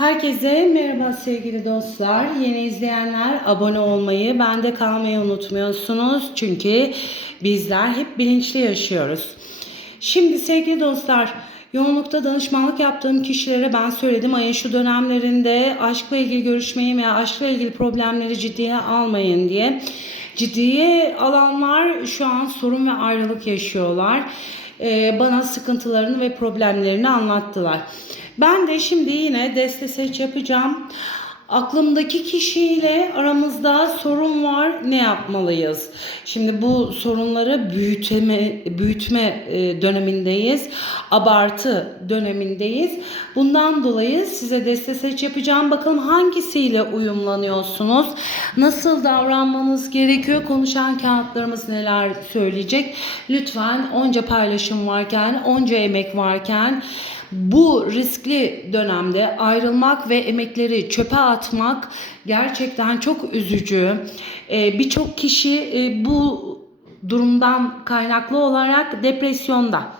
Herkese merhaba sevgili dostlar. Yeni izleyenler abone olmayı, bende kalmayı unutmuyorsunuz. Çünkü bizler hep bilinçli yaşıyoruz. Şimdi sevgili dostlar, yoğunlukta danışmanlık yaptığım kişilere ben söyledim. Ayın şu dönemlerinde aşkla ilgili görüşmeyi veya aşkla ilgili problemleri ciddiye almayın diye. Ciddiye alanlar şu an sorun ve ayrılık yaşıyorlar. Ee, bana sıkıntılarını ve problemlerini anlattılar. Ben de şimdi yine deste seç yapacağım. Aklımdaki kişiyle aramızda sorun var. Ne yapmalıyız? Şimdi bu sorunları büyütme büyütme e, dönemindeyiz. Abartı dönemindeyiz. Bundan dolayı size deste seç yapacağım. Bakalım hangisiyle uyumlanıyorsunuz? Nasıl davranmanız gerekiyor? Konuşan kağıtlarımız neler söyleyecek? Lütfen onca paylaşım varken, onca emek varken bu riskli dönemde ayrılmak ve emekleri çöpe atmak gerçekten çok üzücü. Ee, Birçok kişi e, bu durumdan kaynaklı olarak depresyonda.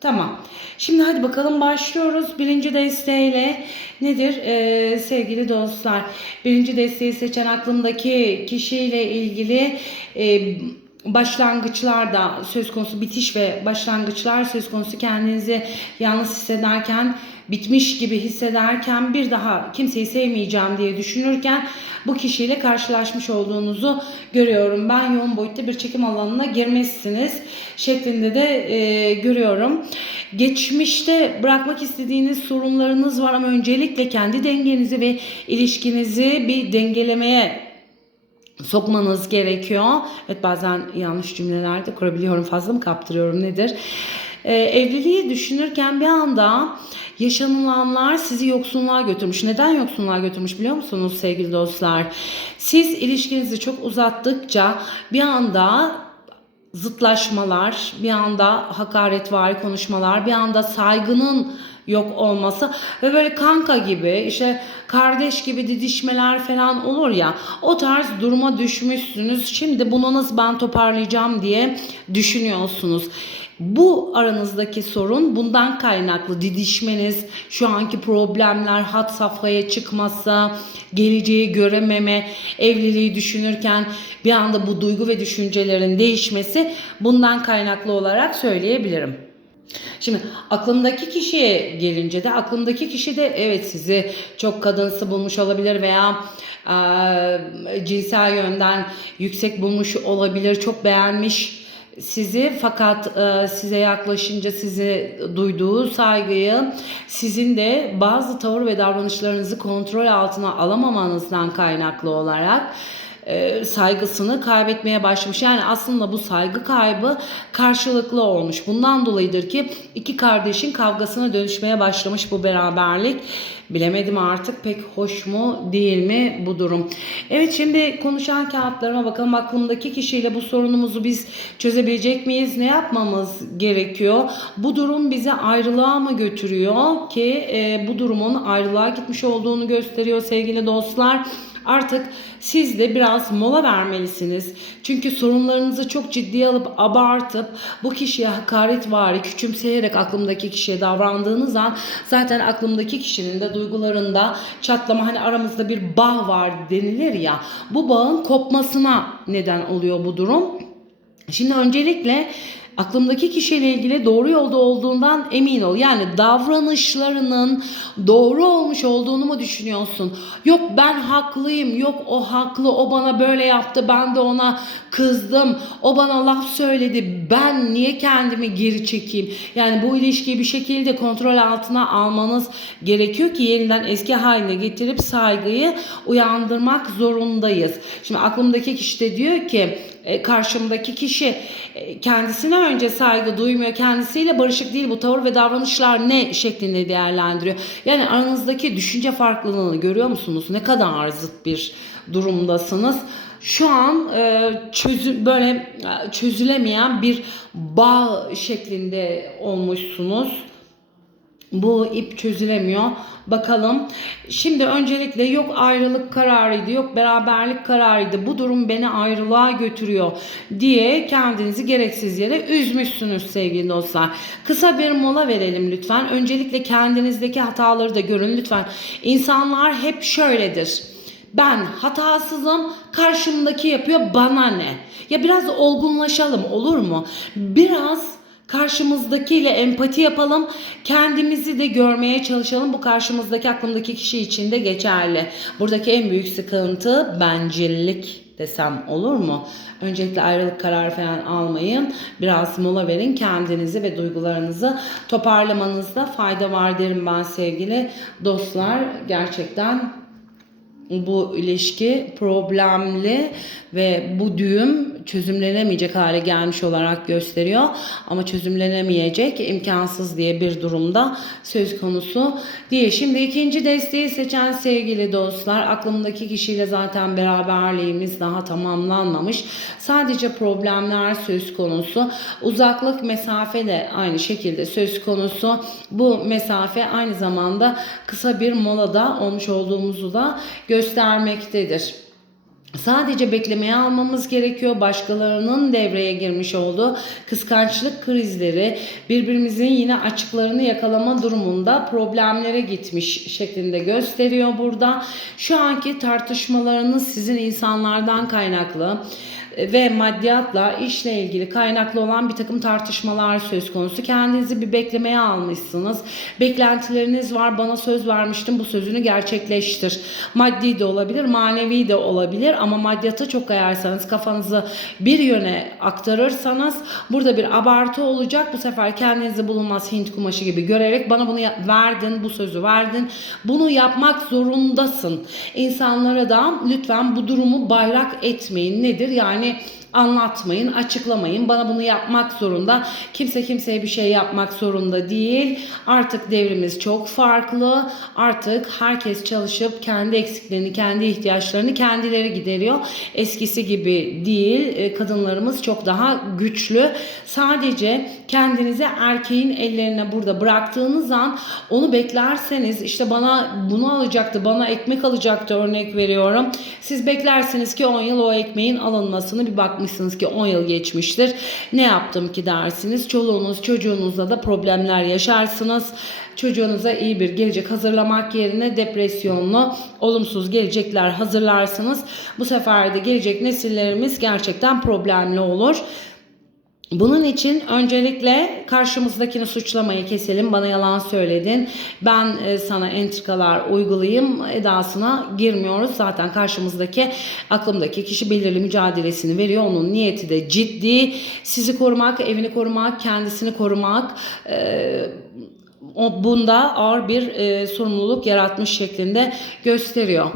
Tamam. Şimdi hadi bakalım başlıyoruz. Birinci desteğiyle nedir Ee, sevgili dostlar? Birinci desteği seçen aklımdaki kişiyle ilgili e, başlangıçlar da söz konusu bitiş ve başlangıçlar söz konusu kendinizi yalnız hissederken bitmiş gibi hissederken bir daha kimseyi sevmeyeceğim diye düşünürken bu kişiyle karşılaşmış olduğunuzu görüyorum. Ben yoğun boyutta bir çekim alanına girmişsiniz şeklinde de e, görüyorum. Geçmişte bırakmak istediğiniz sorunlarınız var ama öncelikle kendi dengenizi ve ilişkinizi bir dengelemeye sokmanız gerekiyor. Evet bazen yanlış cümleler de kurabiliyorum. Fazla mı kaptırıyorum nedir? Ee, evliliği düşünürken bir anda yaşanılanlar sizi yoksunluğa götürmüş. Neden yoksunluğa götürmüş biliyor musunuz sevgili dostlar? Siz ilişkinizi çok uzattıkça bir anda zıtlaşmalar, bir anda hakaretvari konuşmalar, bir anda saygının yok olması ve böyle kanka gibi işte kardeş gibi didişmeler falan olur ya o tarz duruma düşmüşsünüz. Şimdi bunu nasıl ben toparlayacağım diye düşünüyorsunuz. Bu aranızdaki sorun bundan kaynaklı didişmeniz, şu anki problemler, hat safhaya çıkması, geleceği görememe, evliliği düşünürken bir anda bu duygu ve düşüncelerin değişmesi bundan kaynaklı olarak söyleyebilirim. Şimdi aklımdaki kişiye gelince de aklımdaki kişi de evet sizi çok kadınsı bulmuş olabilir veya e, cinsel yönden yüksek bulmuş olabilir, çok beğenmiş sizi fakat e, size yaklaşınca sizi duyduğu saygıyı sizin de bazı tavır ve davranışlarınızı kontrol altına alamamanızdan kaynaklı olarak e, saygısını kaybetmeye başlamış. Yani aslında bu saygı kaybı karşılıklı olmuş. Bundan dolayıdır ki iki kardeşin kavgasına dönüşmeye başlamış bu beraberlik. Bilemedim artık pek hoş mu değil mi bu durum. Evet şimdi konuşan kağıtlarıma bakalım aklımdaki kişiyle bu sorunumuzu biz çözebilecek miyiz? Ne yapmamız gerekiyor? Bu durum bizi ayrılığa mı götürüyor ki e, bu durumun ayrılığa gitmiş olduğunu gösteriyor sevgili dostlar. Artık siz de biraz mola vermelisiniz. Çünkü sorunlarınızı çok ciddiye alıp abartıp bu kişiye hakaret var, küçümseyerek aklımdaki kişiye davrandığınız an zaten aklımdaki kişinin de duygularında çatlama hani aramızda bir bağ var denilir ya. Bu bağın kopmasına neden oluyor bu durum. Şimdi öncelikle aklımdaki kişiyle ilgili doğru yolda olduğundan emin ol. Yani davranışlarının doğru olmuş olduğunu mu düşünüyorsun? Yok ben haklıyım, yok o haklı, o bana böyle yaptı, ben de ona kızdım, o bana laf söyledi, ben niye kendimi geri çekeyim? Yani bu ilişkiyi bir şekilde kontrol altına almanız gerekiyor ki yeniden eski haline getirip saygıyı uyandırmak zorundayız. Şimdi aklımdaki kişi de diyor ki e, karşımdaki kişi e, kendisine önce saygı duymuyor. Kendisiyle barışık değil bu tavır ve davranışlar ne şeklinde değerlendiriyor. Yani aranızdaki düşünce farklılığını görüyor musunuz? Ne kadar zıt bir durumdasınız. Şu an e, çözü, böyle e, çözülemeyen bir bağ şeklinde olmuşsunuz. Bu ip çözülemiyor. Bakalım. Şimdi öncelikle yok ayrılık kararıydı, yok beraberlik kararıydı. Bu durum beni ayrılığa götürüyor diye kendinizi gereksiz yere üzmüşsünüz sevgili dostlar. Kısa bir mola verelim lütfen. Öncelikle kendinizdeki hataları da görün lütfen. İnsanlar hep şöyledir. Ben hatasızım, karşımdaki yapıyor bana ne? Ya biraz olgunlaşalım olur mu? Biraz karşımızdakiyle empati yapalım. Kendimizi de görmeye çalışalım. Bu karşımızdaki aklımdaki kişi için de geçerli. Buradaki en büyük sıkıntı bencillik desem olur mu? Öncelikle ayrılık kararı falan almayın. Biraz mola verin. Kendinizi ve duygularınızı toparlamanızda fayda var derim ben sevgili dostlar. Gerçekten bu ilişki problemli ve bu düğüm çözümlenemeyecek hale gelmiş olarak gösteriyor. Ama çözümlenemeyecek, imkansız diye bir durumda söz konusu diye. Şimdi ikinci desteği seçen sevgili dostlar, aklımdaki kişiyle zaten beraberliğimiz daha tamamlanmamış. Sadece problemler söz konusu. Uzaklık, mesafe de aynı şekilde söz konusu. Bu mesafe aynı zamanda kısa bir molada olmuş olduğumuzu da göstermektedir. Sadece beklemeye almamız gerekiyor. Başkalarının devreye girmiş olduğu kıskançlık krizleri, birbirimizin yine açıklarını yakalama durumunda problemlere gitmiş şeklinde gösteriyor burada. Şu anki tartışmalarınız sizin insanlardan kaynaklı ve maddiyatla işle ilgili kaynaklı olan bir takım tartışmalar söz konusu. Kendinizi bir beklemeye almışsınız. Beklentileriniz var. Bana söz vermiştin. Bu sözünü gerçekleştir. Maddi de olabilir, manevi de olabilir ama maddiyata çok kayarsanız kafanızı bir yöne aktarırsanız burada bir abartı olacak. Bu sefer kendinizi bulunmaz Hint kumaşı gibi görerek bana bunu verdin, bu sözü verdin. Bunu yapmak zorundasın. İnsanlara da lütfen bu durumu bayrak etmeyin. Nedir? Yani они anlatmayın, açıklamayın. Bana bunu yapmak zorunda. Kimse kimseye bir şey yapmak zorunda değil. Artık devrimiz çok farklı. Artık herkes çalışıp kendi eksiklerini, kendi ihtiyaçlarını kendileri gideriyor. Eskisi gibi değil. E, Kadınlarımız çok daha güçlü. Sadece kendinizi erkeğin ellerine burada bıraktığınız an onu beklerseniz işte bana bunu alacaktı, bana ekmek alacaktı örnek veriyorum. Siz beklersiniz ki 10 yıl o ekmeğin alınmasını bir bakmışsınız ki 10 yıl geçmiştir. Ne yaptım ki dersiniz. Çoluğunuz çocuğunuzla da problemler yaşarsınız. Çocuğunuza iyi bir gelecek hazırlamak yerine depresyonlu, olumsuz gelecekler hazırlarsınız. Bu sefer de gelecek nesillerimiz gerçekten problemli olur. Bunun için öncelikle karşımızdakini suçlamayı keselim. Bana yalan söyledin. Ben e, sana entrikalar uygulayayım edasına girmiyoruz. Zaten karşımızdaki aklımdaki kişi belirli mücadelesini veriyor. Onun niyeti de ciddi. Sizi korumak, evini korumak, kendisini korumak. E, bunda ağır bir e, sorumluluk yaratmış şeklinde gösteriyor.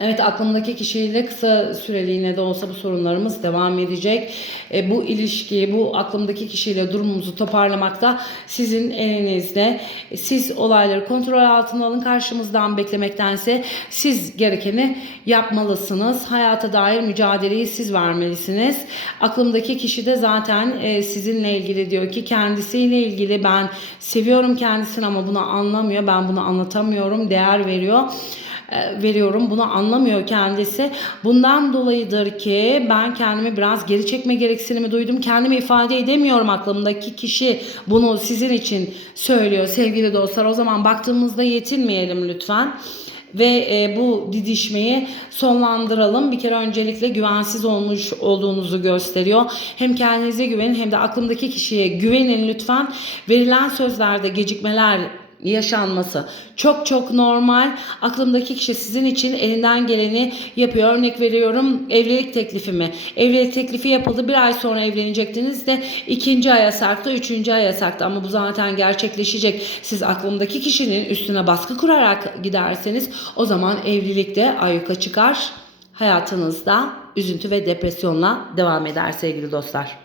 Evet aklımdaki kişiyle kısa süreliğine de olsa bu sorunlarımız devam edecek. E, bu ilişkiyi, bu aklımdaki kişiyle durumumuzu toparlamakta sizin elinizde. Siz olayları kontrol altına alın. Karşımızdan beklemektense siz gerekeni yapmalısınız. Hayata dair mücadeleyi siz vermelisiniz. Aklımdaki kişi de zaten e, sizinle ilgili diyor ki kendisiyle ilgili ben seviyorum kendisini ama bunu anlamıyor. Ben bunu anlatamıyorum. Değer veriyor veriyorum. Bunu anlamıyor kendisi. Bundan dolayıdır ki ben kendimi biraz geri çekme gereksinimi duydum. Kendimi ifade edemiyorum aklımdaki kişi bunu sizin için söylüyor sevgili dostlar. O zaman baktığımızda yetinmeyelim lütfen ve e, bu didişmeyi sonlandıralım. Bir kere öncelikle güvensiz olmuş olduğunuzu gösteriyor. Hem kendinize güvenin hem de aklımdaki kişiye güvenin lütfen. Verilen sözlerde gecikmeler yaşanması çok çok normal. Aklımdaki kişi sizin için elinden geleni yapıyor. Örnek veriyorum evlilik teklifi mi? Evlilik teklifi yapıldı. Bir ay sonra evlenecektiniz de ikinci aya sarktı, üçüncü aya sarktı. Ama bu zaten gerçekleşecek. Siz aklımdaki kişinin üstüne baskı kurarak giderseniz o zaman evlilikte ayyuka çıkar. Hayatınızda üzüntü ve depresyonla devam eder sevgili dostlar.